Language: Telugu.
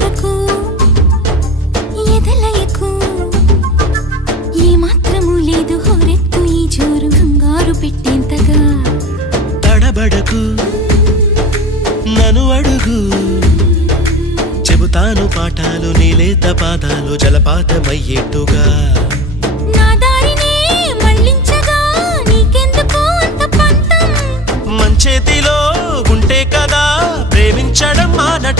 కొరకు ఎదలయకు ఏ మాత్రము లేదు హోరెత్తు ఈ జోరు కంగారు పెట్టేంతగా తడబడకు నన్ను అడుగు చెబుతాను పాఠాలు నీలేత పాదాలు జలపాతమయ్యేట్టుగా నా దారినే మళ్ళించగా నీకెందుకు అంత పంతం మంచేతిలో ఉంటే కదా ప్రేమించడం మానటం